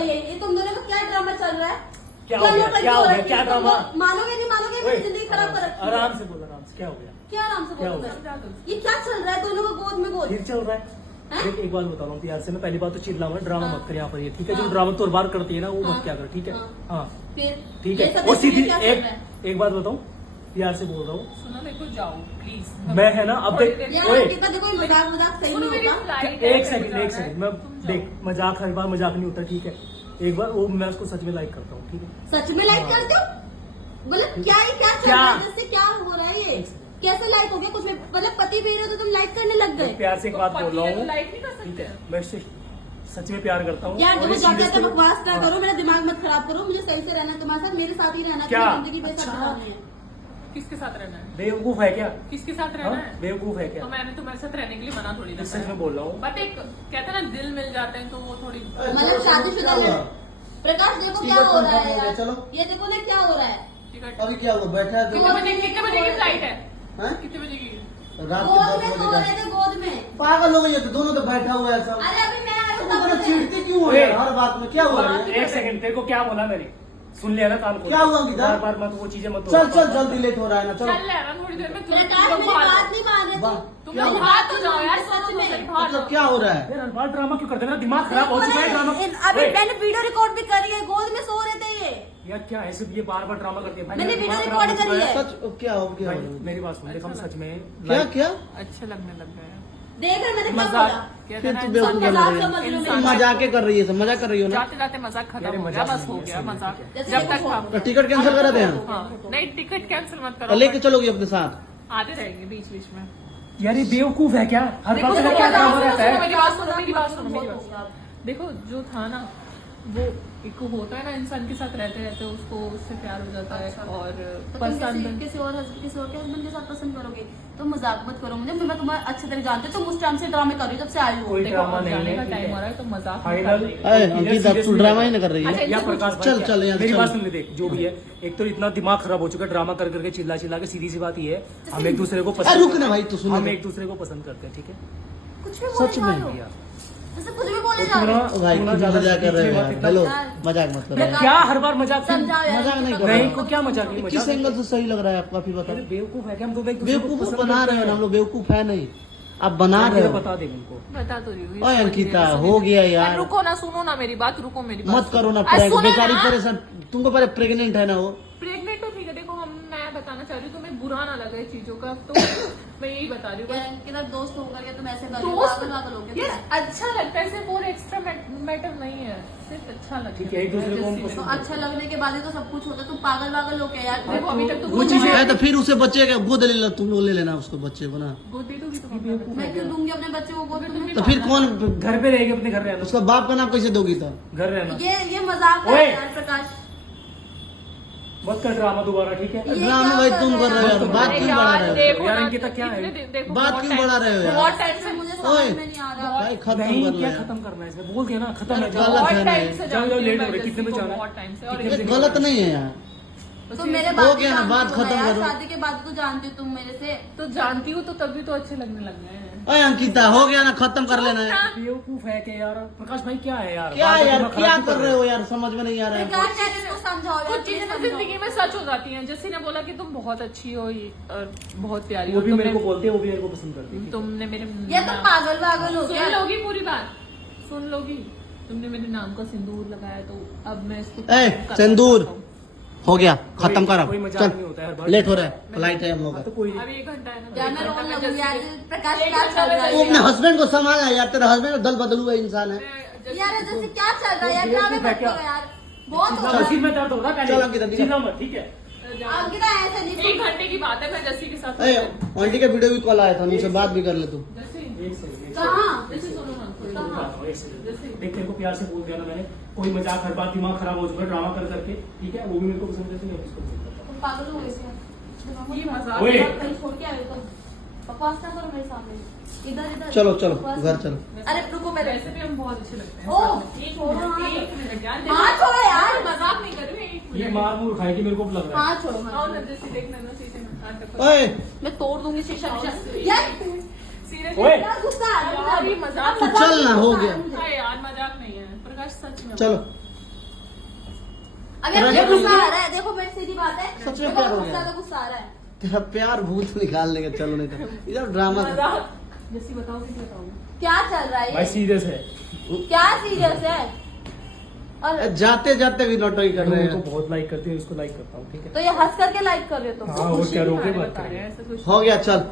ये तुम दोनों का क्या ड्रामा चल रहा है? क्या हो गया? क्या हो गया? क्या ड्रामा? मानोगे नहीं मानोगे, मेरी जिंदगी खराब कर रखी है। आराम से बोल, आराम से। क्या हो गया? क्या आराम से क्या बोल हो रहे गया? हो? ये क्या चल रहा है दोनों का गोद में गोद? फिर चल रहा है। हैं? देख, एक बात बता रहा हूँ प्यार से, मैं पहली बात तो चिल्ला हुआ ड्रामा हाँ। मत कर यहाँ पर, ये ठीक है? जो हाँ। ड्रामा तोड़ बार करती है ना, वो हाँ। मत क्या कर, ठीक है? हाँ। हाँ फिर ठीक ये है। सब और इसमें सीधी क्या चल रहा है? एक बात बताऊँ, प्यार से बोल रहा हूँ, सुनो मेरे को जाओ प्लीज। मैं है ना अब देख, यार ओए, कितना देखो मजाक मजाक सही सुनो नहीं मेरी होता। फ्लाइट एक सेकंड मैं देख, मजाक हर बार मजाक नहीं होता, ठीक है? एक बार वो मैं उसको सच में लाइक करता हूँ, ठीक है? सच में लाइक हाँ। करते हो? मतलब क्या ही क्या चल क्या? रहा है? इससे क्या हो रहा है ये? कैसे लाइक हो गया? कुछ नहीं, मतलब पति भी रहे हो तो तुम लाइक करने लग गए? प्यार से एक बात बोल रहा हूँ, लाइक नहीं कर ठीक सकते। है? मैं इससे सच में प्यार करता हूँ। यार और देखो इस जाते चीज़ जाते को- बकवास ना हाँ। करो, मेरा दिमाग मत खराब करो, मुझे सही से रहना है तुम्हारे साथ, मेरे साथ ही रहना है, क्या? तुम्हारी जिंदगी मेरे साथ अच्छा। बितानी है। किसके साथ रहना है? बेवकूफ है क्या? किसके साथ रहना हाँ? है? बेवकूफ है क्या? तो मैंने तुम्हारे साथ रहने के लिए मना थोड़ी ना सच में करा। बोल रहा हूँ। बट एक कहते हैं ना दिल मिल जाते हैं तो वो थोड़ी मतलब शादीशुदा है। प्रकाश देखो क्या हो रहा है यार, चलो। ये देखो ना क्या हो रहा है। टिकट अभी क्या हुआ? बैठा है कितने बजे की फ्लाइट है? हैं? कितने बजे की? रात गोद के में 10 सो बजे रहे थे, गोद में। पागल हो गई है तो दोनों तो बैठा हुआ है सब। अरे अभी मैं आई हूँ तुम इतना तब से। चिढ़ती क्यों हो ओए। यार? हर बात में क्या हुआ है? एक सेकंड, तेरे को क्या बोला मैंने? सुन लिया ना कान खोल? क्या हुआ अंकिता? बार बार मत वो चीजें मत चल चल जल्दी लेट हो रहा है ना, चलो। चल रहा थोड़ी देर में प्रकाश मेरी बात नहीं मान रहे वाह, तुम क्या लोग हुआ? बात हो जाओ यार, सच सच में। में बात मतलब क्या हो रहा है? यार हर बार ड्रामा क्यों करते हैं? मेरा दिमाग खराब हो चुका है ड्रामा। अभी ओए, मैंने वीडियो रिकॉर्ड भी करी है, गोद में सो रहे थे ये। यार क्या है सिर्फ ये बार बार ड्रामा करती है भाई? मैंने मेरा वीडियो दिमाग रिकॉर्ड खराब हो चुका करी है। सच क्या हो क्या भाई, हो रहा मेरी बात सुन, देख हम सच में है? क्या क्या? अच्छे लगने लग गए हैं। देख रहे मैंने क्या मजाक बोला? कहते फिर हैं तू ना, बेवकूफ मजाक बना रही समझ लो है। मेरी तुम बात। मजाक कर रही है, सब मजाक कर रही हो ना? जाते जाते मजाक खत्म यार, हो गया, मजाक बस नहीं हो है, गया सही मजाक। है। जैसे जब देखो, तक तो टिकट कैंसिल करा दें हम? हाँ नहीं टिकट कैंसिल मत करो। लेके चलोगी अपने साथ? आते रहेंगे बीच बीच में। यार ये बेवकूफ है क्या? हर देखो बार सुनो, से क्या ड्रामा सुनो, रहता सुनो, है? मेरी बात सुनो, मेरी बात सुनो, मेरी बात बहुत सुनो। हो गया। देखो जो था ना वो एक होता है ना, इंसान के साथ रहते रहते उसको उससे प्यार हो जाता है और तो तुम पसंद। किसी और के हस्बैंड के साथ पसंद करोगे? तुम मजाक मत करो मुझे, मैं तुम्हें अच्छे तरह जानती हूँ, तुम उस टाइम से ड्रामे कर रही हो जब से आई हो। कोई देखो ड्रामा अब नहीं जाने है, का ठीक टाइम है। हो रहा है तो मजाक मत फाइनल करिए। अरे अंकिता तू ड्रामा ही ना कर रही है? अच्छा, या प्रकाश भाई चल क्या? चल यार, मेरी चल। बात सुन ले, देख जो भी है, एक तो इतना दिमाग खराब हो चुका है ड्रामा कर करके, चिल्ला चिल्ला के। सीधी सी बात ये है, हम एक दूसरे को अरे रुक ना भाई, तू सुन हम ले। एक दूसरे को पसंद करते हैं, ठीक है? कुछ भी बोले सच जा में? रहे हो। यार जैसे कुछ भी बोले और जा रहे हो। ओ भाई थोड़ा तुम ज्यादा मजाक कर रहे हो सीधे यार। मत हेलो यार। मजाक मत करो। मैं क्या हर बार मजाक क्यों? समझाओ यार, मजाक नहीं कर नहीं रहा को क्या मजाक नहीं, किस मजाक एंगल से सही लग रहा है आपको? काफी बता। अरे बेवकूफ है क्या? हम तो एक दूसरे को बेवकूफ पसंद बना करते रहे हो ना हैं। हम लोग, बेवकूफ है नहीं, आप बना रहे हो। बता दे उनको। बता तो रही हूँ। ओए अंकिता हो गया यार, रुको ना, सुनो ना मेरी बात, रुको मेरी बात मत करो ना अरे प्रैंक, सुनो बेचारी ना। परेशान। तुमको पहले प्रेग्नेंट है ना वो? प्रेग्नेंट तो ठीक है, देखो मैं बताना चाह रही हूँ तुम्हें बुरा ना लगे चीजों का, तो मैं यही बता रही हूँ। कि ना दोस्त होकर के तुम ऐसे कर रहे हो, दोस्त पागल हो गए ये अच्छा लगता है, सिर्फ और एक्स्ट्रा मैटर नहीं है, सिर्फ अच्छा लगता है। ठीक है, एक दूसरे को हम जैसे- तो अच्छा लगने के बाद ही तो सब कुछ होता है, तुम पागल हो गए यार। देखो अभी तक तो वो चीजें- है तो फिर उसे बच्चे का गोद ले लो, तुम लोग ले लेना उसको बच्चे को ना। गोद दे दोगी तो मैं क्यों दूंगी अपने बच्चे को गोद में? तो फिर कौन घर पे रहेगी, अपने घर रहना, उसका बाप का नाम कैसे दोगी तो? घर रहना। ये मजाक है ओए! यार प्रकाश। मत कर ड्रामा दोबारा, ठीक है? ये ड्रामा क्या भाई कर तुम रहे कर रहे हो यार, हो? बात क्यों बढ़ा रहे हो? देखो यार ना, अंकिता क्या है? इतने देखो बात बहुत क्यों टाइम- बढ़ा रहे हो यार? बहुत टाइम से मुझे ओए! समझ में नहीं आ रहा। भाई खत्म नहीं कर लो क्या यार। खत्म करना है इसमें? बोल के ना खत्म है, गलत जाओ। है बहुत नहीं। टाइम से जाओ, जानती जाओ, हूँ लेट मैं हो रहे, कितने जस्सी बजे को, जाना है? बहुत टाइम से। और कितने ये- बजे गलत नहीं है यार। तो मेरे हो बात गया ना, बात खत्म यार, करो। शादी के बाद तो जानती हो तुम मेरे से। तो जानती हूँ तो तभी तो अच्छे लगने लग गए हैं। ओए अंकिता हो गया ना, खत्म कर लेना है। बेवकूफ है क्या यार? प्रकाश भाई क्या है यार? क्या बार-बार यार दिमाग क्या खराब कर क्यों रहे हो यार? समझ में नहीं आ रहा है। प्रकाश यार इसको समझाओ यार, कुछ चीजें ना समझाओ। जिंदगी में सच हो जाती हैं। जैसे ने बोला कि तुम बहुत अच्छी हो और बहुत प्यारी वो हो, भी मेरे को तुमने बोलते हैं, वो भी मेरे को पसंद करती है। तुमने मेरे ये तो पागल हो सुन गया। लोगी पूरी बात, सुन लोगी। तुमने मेरे नाम का सिंदूर लगाया तो अब मैं इसको ए करना सिंदूर चाहता हूँ। हो गया, खत्म कर कोई अब मजाक नहीं होता है हर चल। बार। लेट हो रहा है, फ्लाइट है हम लोग हाँ, का। तो कोई अभी 1 घंटा है ना। यार मैं 1 रोने घंटा लगूंगी यार, जैसे- प्रकाश एक क्या घंटा चल रहा में तू है? अपने हस्बैंड को संभाला यार, तेरा हस्बैंड दल बदलू हुआ इंसान है। यार जैसे क्या चल रहा है यार, ड्रामे मत करो यार, बहुत हो रहा सिर है। में दर्द हो रहा है चल अंकिता, पहले, चिल्ला मत, ठीक है? अंकिता ऐसे नहीं 1 घंटे की बात है, मैं जस्सी के साथ ए आंटी का वीडियो भी कॉल आया था, उनसे बात भी कर ले तू। जस्सी एक सेकंड, कहाँ? जस्सी सुनो ना थोड़ी एक हाँ। सेकंड, एक सेकंड। देख तेरे को प्यार से बोल दिया ना मैंने, कोई मजाक हर बात दिमाग खराब हो चुका है ड्रामा कर करके, ठीक है? वो भी मेरे को पसंद करती है, मैं उसको पसंद करता हूँ। तुम पागल हो गए थे। ये मजाक ओए! कहीं छोड़ के आए तो बकवास ना करो मेरे सामने, इधर चलो चलो बकवास घर ना- चलो। अरे रुको पहले। वैसे भी हम बहुत अच्छे लगते हैं। ओह, एक छोड़ो मिनट, हाँ। एक मिनट यार, हाँ, छोड़ो यार। मजाक नहीं कर रही मैं, एक ये मिनट। मार मूर खाएगी मेरे को लग रहा है। हाँ छोड़ो हाँ। आओ ना जस्सी, देखना ना शीशे में हाथ रखो। ओए मैं तोड़ दूंगी शीशा विशा। ओए! यार सीरियस ओए! यार गुस्सा आ रहा है यार, ये मजाक तू चल ना, हो गया। है यार, मजाक नहीं है प्रकाश, सच में चलो अगर मुझे गुस्सा आ रहा है, देखो मेरी सीधी बात है, सच में मेरे प्यार को हो सबसे गया। ज्यादा गुस्सा आ रहा है। तेरा प्यार भूत निकाल लेगा, चलो नहीं तो इधर ड्रामा मजाक जैसी बताओगे क्या बताओगे? क्या चल रहा है भाई ये? सीरियस है। क्या सीरियस है? और जाते जाते भी नोटोई कर रहे उनको हैं। बहुत लाइक करती है, उसको लाइक करता हूँ, ठीक है। तो ये हंस करके लाइक कर रहे हो तुम? हाँ, वो खुशी क्या के रोके बारे में बात बता रहे हैं, करें। ऐसा कुछ हो गया, चल।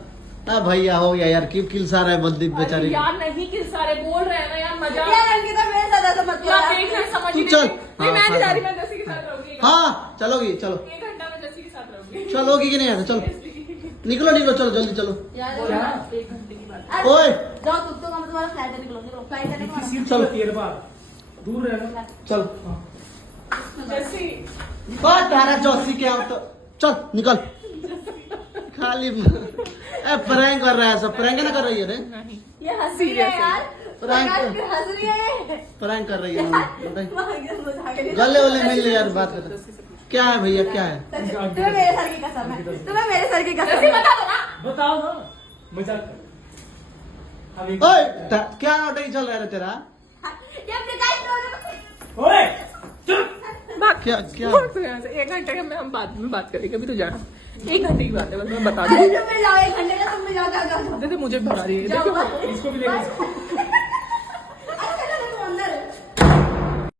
हाँ भैया हो गया यार, क्यों खिलसा रहा है बल्दी अरे बेचारी। यार नहीं कि सारे बोल रहे हैं ना यार, मजाक यार अंकिता मेरे साथ ऐसा मत करो यार, यार। देख रहे समझ तू ही चल। नहीं, मैं हाँ, नहीं जा हाँ, रही, मैं जैसी के साथ रहूंगी। हाँ चलोगी, चलो 1 घंटा में जैसी के साथ रहूंगी। चलोगी कि नहीं आता, चलो निकलो निकलो, चलो जल्दी चलो। यार क्या? 1 घंटे की बात अरे, ओए। जाओ तुम तो हम तुम्हारा फ्लाइट है, निकलो निकलो, फ्लाइट है इतनी निकलो। सीट चलो। चलती है बात, दूर रहना। चल जैसी बात तारा जोशी के आओ तो चल निकल। खाली ए प्रैंक कर रहा है, सब प्रैंक ना कर रही है रे, नहीं ये हंस रही है Serious है। यार। Prank- प्रकाश हंस रही है ये। प्रैंक कर रही है यार, बताइए। मजाक है। गले वाले मिल ले यार, बात कर। क्या है भैया, क्या है? तुम्हें मेरे सर की कसम है, तुम्हें मेरे सर की कसम जैसी है। बता दो ना। बताओ ना, मजाक कर। अब एक- ओए क्या नोटई चल रहा है रे तेरा? ये प्रकाश रोने ओए, चुप। बात क्या क्या? बहुत हो यहाँ से 1 घंटे के में हम बाद में बात करेंगे, अभी तो जाना 1 घंटे की बात है, बस मैं बता अरे दूँ। तुम मिल जाओ, 1 घंटे का तुम मिल जाओ, जाओ जाओ। मुझे भगा रही है, जाओ, देखो बस। इसको भी लेकर